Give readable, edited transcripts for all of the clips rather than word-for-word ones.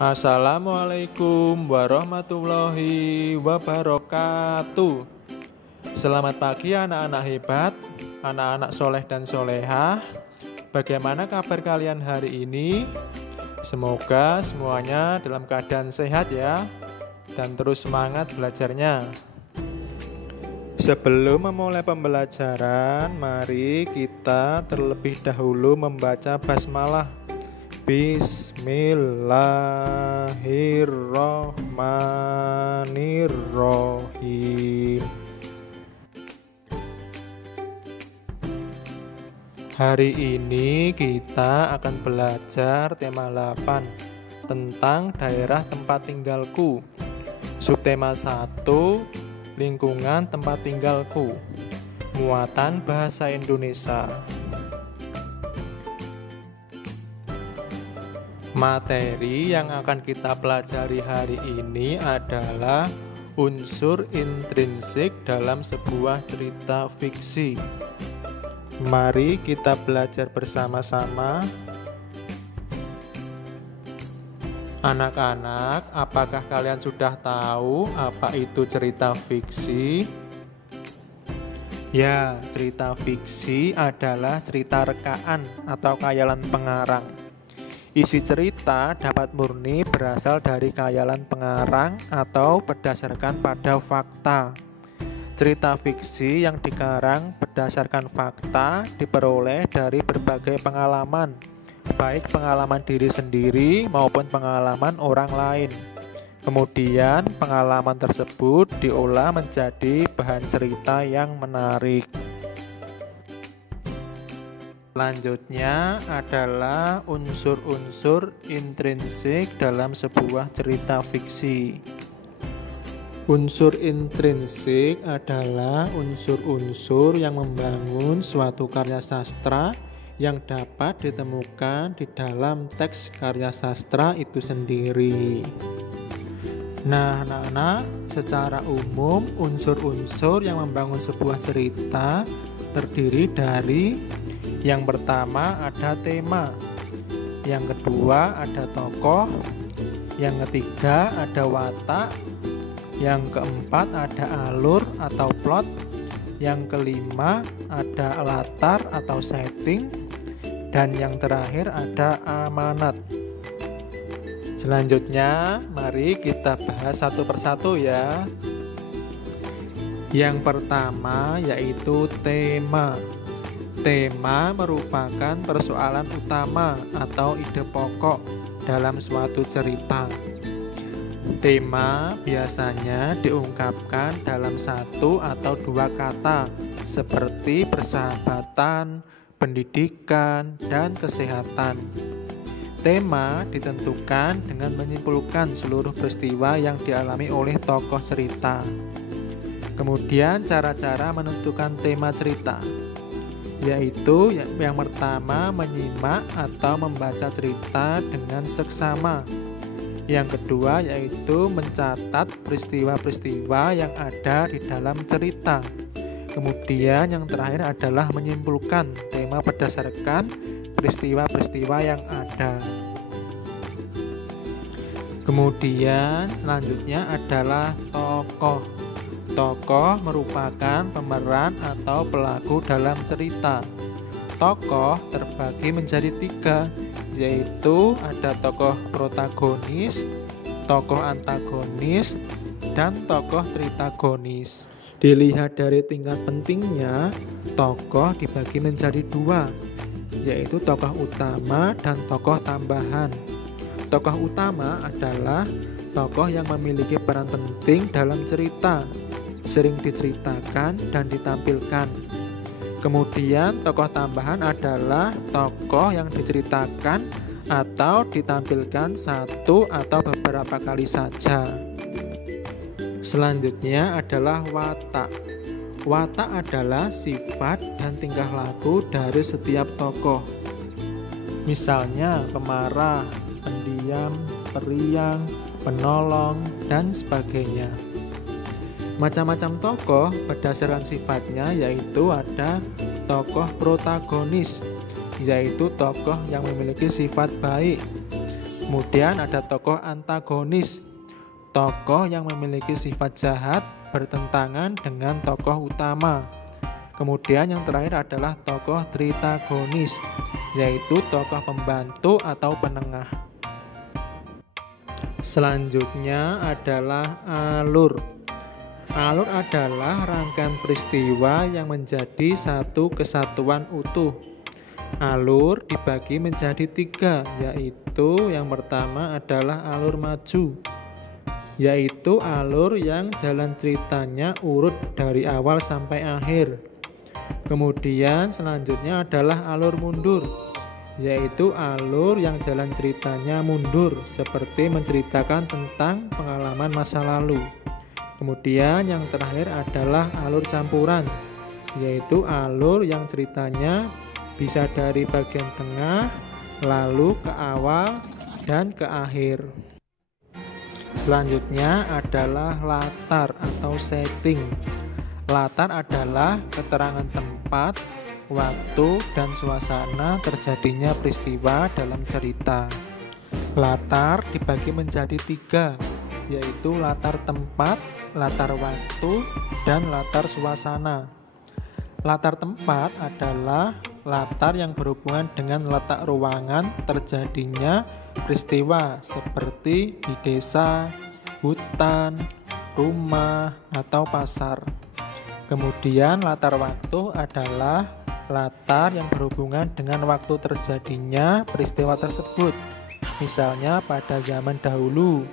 Assalamualaikum warahmatullahi wabarakatuh. Selamat pagi anak-anak hebat, anak-anak soleh dan solehah. Bagaimana kabar kalian hari ini? Semoga semuanya dalam keadaan sehat ya, dan terus semangat belajarnya. Sebelum memulai pembelajaran, mari kita terlebih dahulu membaca basmalah. Bismillahirrahmanirrahim. Hari ini kita akan belajar tema 8 tentang daerah tempat tinggalku. Subtema 1, lingkungan tempat tinggalku. Muatan bahasa Indonesia. Materi yang akan kita pelajari hari ini adalah unsur intrinsik dalam sebuah cerita fiksi. Mari kita belajar bersama-sama. Anak-anak, apakah kalian sudah tahu apa itu cerita fiksi? Ya, cerita fiksi adalah cerita rekaan atau khayalan pengarang. Isi cerita dapat murni berasal dari khayalan pengarang atau berdasarkan pada fakta. Cerita fiksi yang dikarang berdasarkan fakta diperoleh dari berbagai pengalaman, baik pengalaman diri sendiri maupun pengalaman orang lain. Kemudian pengalaman tersebut diolah menjadi bahan cerita yang menarik. Selanjutnya adalah unsur-unsur intrinsik dalam sebuah cerita fiksi. Unsur intrinsik adalah unsur-unsur yang membangun suatu karya sastra yang dapat ditemukan di dalam teks karya sastra itu sendiri. Nah, anak-anak, secara umum unsur-unsur yang membangun sebuah cerita terdiri dari yang pertama ada tema, yang kedua ada tokoh, yang ketiga ada watak, yang keempat ada alur atau plot, yang kelima ada latar atau setting, dan yang terakhir ada amanat. Selanjutnya mari kita bahas satu persatu ya. Yang pertama yaitu tema. Tema merupakan persoalan utama atau ide pokok dalam suatu cerita. Tema biasanya diungkapkan dalam satu atau dua kata seperti persahabatan, pendidikan, dan kesehatan. Tema ditentukan dengan menyimpulkan seluruh peristiwa yang dialami oleh tokoh cerita. Kemudian cara-cara menentukan tema cerita, yaitu yang pertama menyimak atau membaca cerita dengan seksama. Yang kedua yaitu mencatat peristiwa-peristiwa yang ada di dalam cerita. Kemudian yang terakhir adalah menyimpulkan tema berdasarkan peristiwa-peristiwa yang ada. Kemudian selanjutnya adalah tokoh. Tokoh merupakan pemeran atau pelaku dalam cerita. Tokoh terbagi menjadi 3, yaitu ada tokoh protagonis, tokoh antagonis, dan tokoh tritagonis. Dilihat dari tingkat pentingnya, tokoh dibagi menjadi 2, yaitu tokoh utama dan tokoh tambahan. Tokoh utama adalah tokoh yang memiliki peran penting dalam cerita, sering diceritakan dan ditampilkan. Kemudian tokoh tambahan adalah tokoh yang diceritakan atau ditampilkan satu atau beberapa kali saja. Selanjutnya adalah watak. Watak adalah sifat dan tingkah laku dari setiap tokoh. Misalnya pemarah, pendiam, periang, penolong, dan sebagainya. Macam-macam tokoh berdasarkan sifatnya, yaitu ada tokoh protagonis, yaitu tokoh yang memiliki sifat baik. Kemudian ada tokoh antagonis, tokoh yang memiliki sifat jahat bertentangan dengan tokoh utama. Kemudian yang terakhir adalah tokoh tritagonis, yaitu tokoh pembantu atau penengah. Selanjutnya adalah alur. Alur adalah rangkaian peristiwa yang menjadi satu kesatuan utuh. Alur dibagi menjadi 3, yaitu yang pertama adalah alur maju, yaitu alur yang jalan ceritanya urut dari awal sampai akhir. Kemudian selanjutnya adalah alur mundur, yaitu alur yang jalan ceritanya mundur, seperti menceritakan tentang pengalaman masa lalu. Kemudian yang terakhir adalah alur campuran, yaitu alur yang ceritanya bisa dari bagian tengah, lalu ke awal, dan ke akhir. Selanjutnya adalah latar atau setting. Latar adalah keterangan tempat, waktu, dan suasana terjadinya peristiwa dalam cerita. Latar dibagi menjadi 3, yaitu latar tempat, latar waktu, dan latar suasana. Latar tempat adalah latar yang berhubungan dengan letak ruangan terjadinya peristiwa seperti di desa, hutan, rumah, atau pasar. Kemudian latar waktu adalah latar yang berhubungan dengan waktu terjadinya peristiwa tersebut. Misalnya pada zaman dahulu,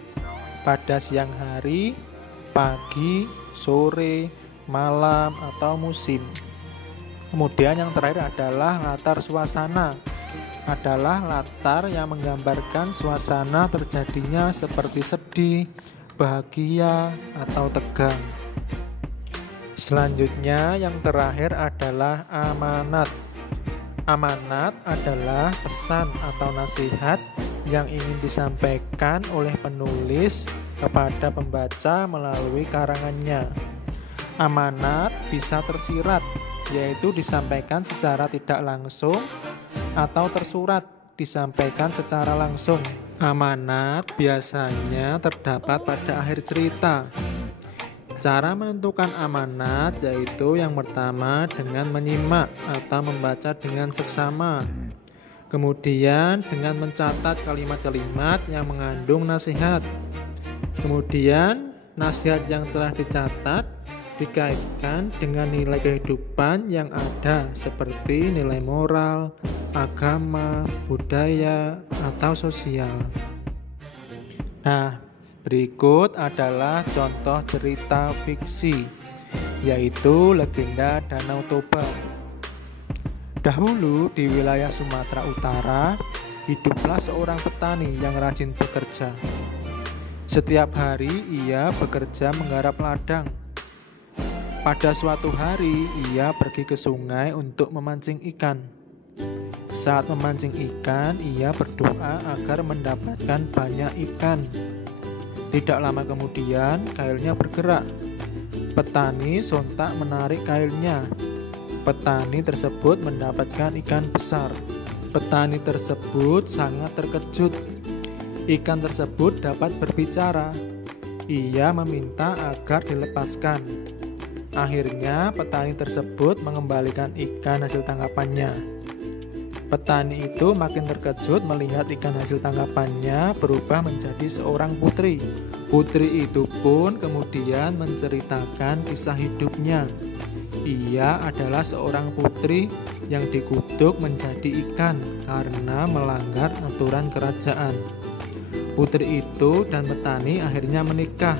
pada siang hari, pagi, sore, malam, atau musim. Kemudian yang terakhir adalah latar suasana. Adalah latar yang menggambarkan suasana terjadinya seperti sedih, bahagia, atau tegang. Selanjutnya yang terakhir adalah amanat. Amanat adalah pesan atau nasihat yang ingin disampaikan oleh penulis kepada pembaca melalui karangannya. Amanat bisa tersirat, yaitu disampaikan secara tidak langsung, atau tersurat, disampaikan secara langsung. Amanat biasanya terdapat pada akhir cerita. Cara menentukan amanat yaitu yang pertama dengan menyimak atau membaca dengan seksama. Kemudian dengan mencatat kalimat-kalimat yang mengandung nasihat. Kemudian nasihat yang telah dicatat dikaitkan dengan nilai kehidupan yang ada seperti nilai moral, agama, budaya, atau sosial. Nah, berikut adalah contoh cerita fiksi, yaitu legenda Danau Toba. Dahulu di wilayah Sumatera Utara, hiduplah seorang petani yang rajin bekerja. Setiap hari ia bekerja menggarap ladang. Pada suatu hari, ia pergi ke sungai untuk memancing ikan. Saat memancing ikan, ia berdoa agar mendapatkan banyak ikan. Tidak lama kemudian, kailnya bergerak. Petani sontak menarik kailnya. Petani tersebut mendapatkan ikan besar. Petani tersebut sangat terkejut. Ikan tersebut dapat berbicara. Ia meminta agar dilepaskan. Akhirnya petani tersebut mengembalikan ikan hasil tangkapannya. Petani itu makin terkejut melihat ikan hasil tangkapannya berubah menjadi seorang putri. Putri itu pun kemudian menceritakan kisah hidupnya. Ia adalah seorang putri yang dikutuk menjadi ikan karena melanggar aturan kerajaan. Putri itu dan petani akhirnya menikah.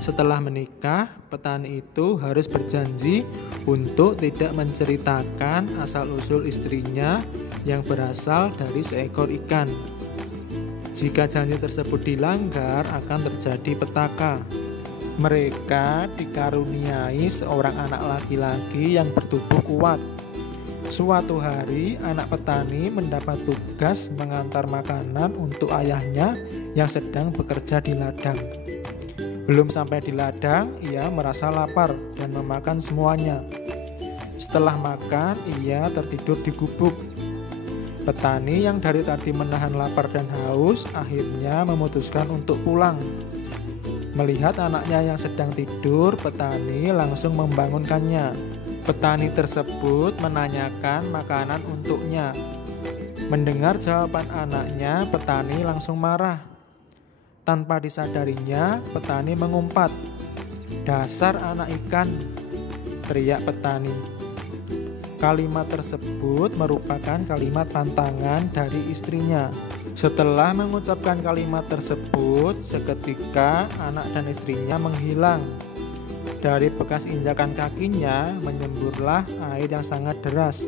Setelah menikah, petani itu harus berjanji untuk tidak menceritakan asal-usul istrinya yang berasal dari seekor ikan. Jika janji tersebut dilanggar, akan terjadi petaka. Mereka dikaruniai seorang anak laki-laki yang bertubuh kuat. Suatu hari, anak petani mendapat tugas mengantar makanan untuk ayahnya yang sedang bekerja di ladang. Belum sampai di ladang, ia merasa lapar dan memakan semuanya. Setelah makan, ia tertidur di gubuk. Petani yang dari tadi menahan lapar dan haus akhirnya memutuskan untuk pulang. Melihat anaknya yang sedang tidur, petani langsung membangunkannya. Petani tersebut menanyakan makanan untuknya. Mendengar jawaban anaknya, petani langsung marah. Tanpa disadarinya, petani mengumpat. "Dasar anak ikan!" teriak petani. Kalimat tersebut merupakan kalimat tantangan dari istrinya. Setelah mengucapkan kalimat tersebut, seketika anak dan istrinya menghilang. Dari bekas injakan kakinya menyemburlah air yang sangat deras.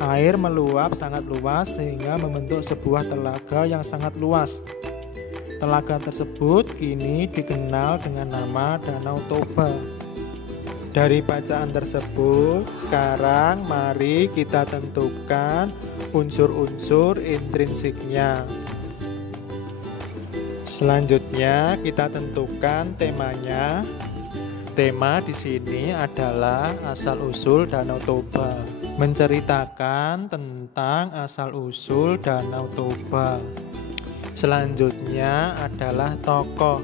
Air meluap sangat luas sehingga membentuk sebuah telaga yang sangat luas. Telaga tersebut kini dikenal dengan nama Danau Toba. Dari bacaan tersebut, sekarang mari kita tentukan unsur-unsur intrinsiknya. Selanjutnya kita tentukan temanya. Tema di sini adalah asal-usul Danau Toba, menceritakan tentang asal-usul Danau Toba. Selanjutnya adalah tokoh.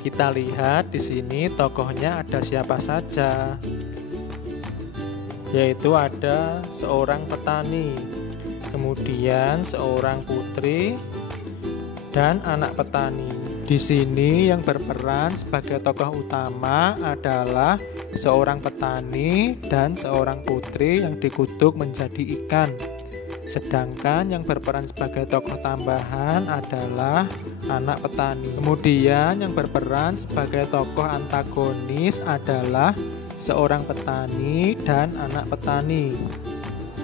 Kita lihat di sini tokohnya ada siapa saja, yaitu ada seorang petani, kemudian seorang putri, dan anak petani. Di sini yang berperan sebagai tokoh utama adalah seorang petani dan seorang putri yang dikutuk menjadi ikan. Sedangkan yang berperan sebagai tokoh tambahan adalah anak petani. Kemudian yang berperan sebagai tokoh antagonis adalah seorang petani dan anak petani.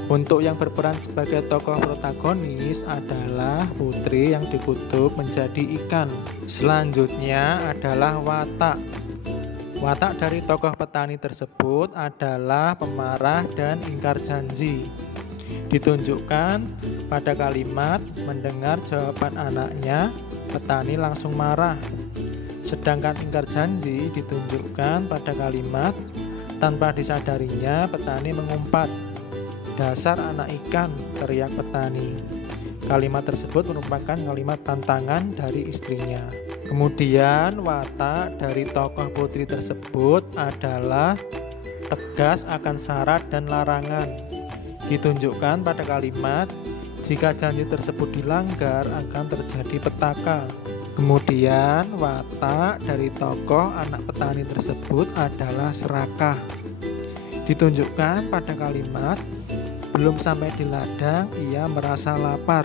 Untuk yang berperan sebagai tokoh protagonis adalah putri yang dikutuk menjadi ikan. Selanjutnya adalah watak. Watak dari tokoh petani tersebut adalah pemarah dan ingkar janji. Ditunjukkan pada kalimat mendengar jawaban anaknya, petani langsung marah. Sedangkan ingkar janji ditunjukkan pada kalimat tanpa disadarinya petani mengumpat. "Dasar anak ikan!" teriak petani. Kalimat tersebut merupakan kalimat tantangan dari istrinya. Kemudian watak dari tokoh putri tersebut adalah tegas akan syarat dan larangan. Ditunjukkan pada kalimat, jika janji tersebut dilanggar akan terjadi petaka. Kemudian watak dari tokoh anak petani tersebut adalah serakah. Ditunjukkan pada kalimat, belum sampai di ladang ia merasa lapar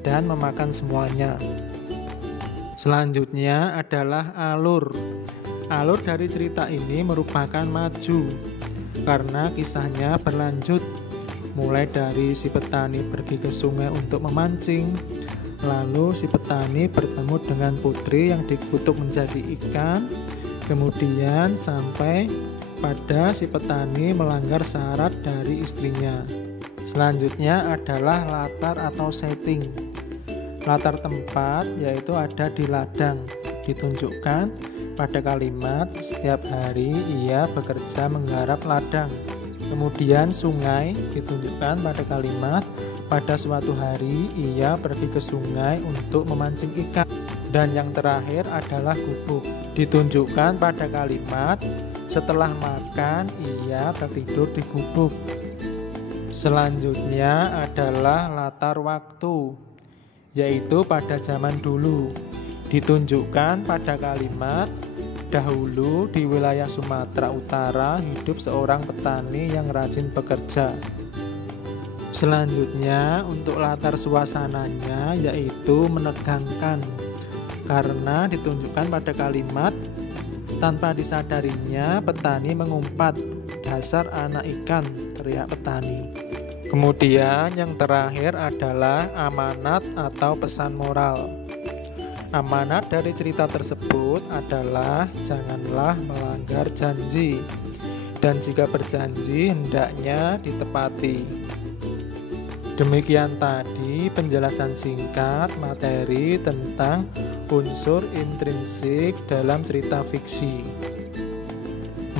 dan memakan semuanya. Selanjutnya adalah alur. Alur dari cerita ini merupakan maju karena kisahnya berlanjut. Mulai dari si petani pergi ke sungai untuk memancing, lalu si petani bertemu dengan putri yang dikutuk menjadi ikan, kemudian sampai pada si petani melanggar syarat dari istrinya. Selanjutnya adalah latar atau setting. Latar tempat yaitu ada di ladang. Ditunjukkan pada kalimat setiap hari ia bekerja menggarap ladang. Kemudian sungai ditunjukkan pada kalimat pada suatu hari ia pergi ke sungai untuk memancing ikan. Dan yang terakhir adalah gubuk. Ditunjukkan pada kalimat setelah makan ia tertidur di gubuk. Selanjutnya adalah latar waktu, yaitu pada zaman dulu. Ditunjukkan pada kalimat dahulu di wilayah Sumatera Utara hidup seorang petani yang rajin bekerja. Selanjutnya untuk latar suasananya yaitu menegangkan, karena ditunjukkan pada kalimat tanpa disadarinya petani mengumpat, "Dasar anak ikan!" teriak petani. Kemudian yang terakhir adalah amanat atau pesan moral. Amanat dari cerita tersebut adalah janganlah melanggar janji, dan jika berjanji hendaknya ditepati. Demikian tadi penjelasan singkat materi tentang unsur intrinsik dalam cerita fiksi.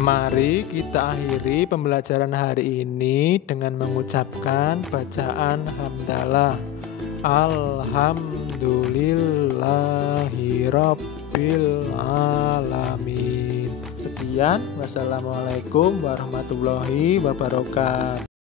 Mari kita akhiri pembelajaran hari ini dengan mengucapkan bacaan hamdalah. Alhamdulillahirabbil alamin. Sekian, wassalamualaikum warahmatullahi wabarakatuh.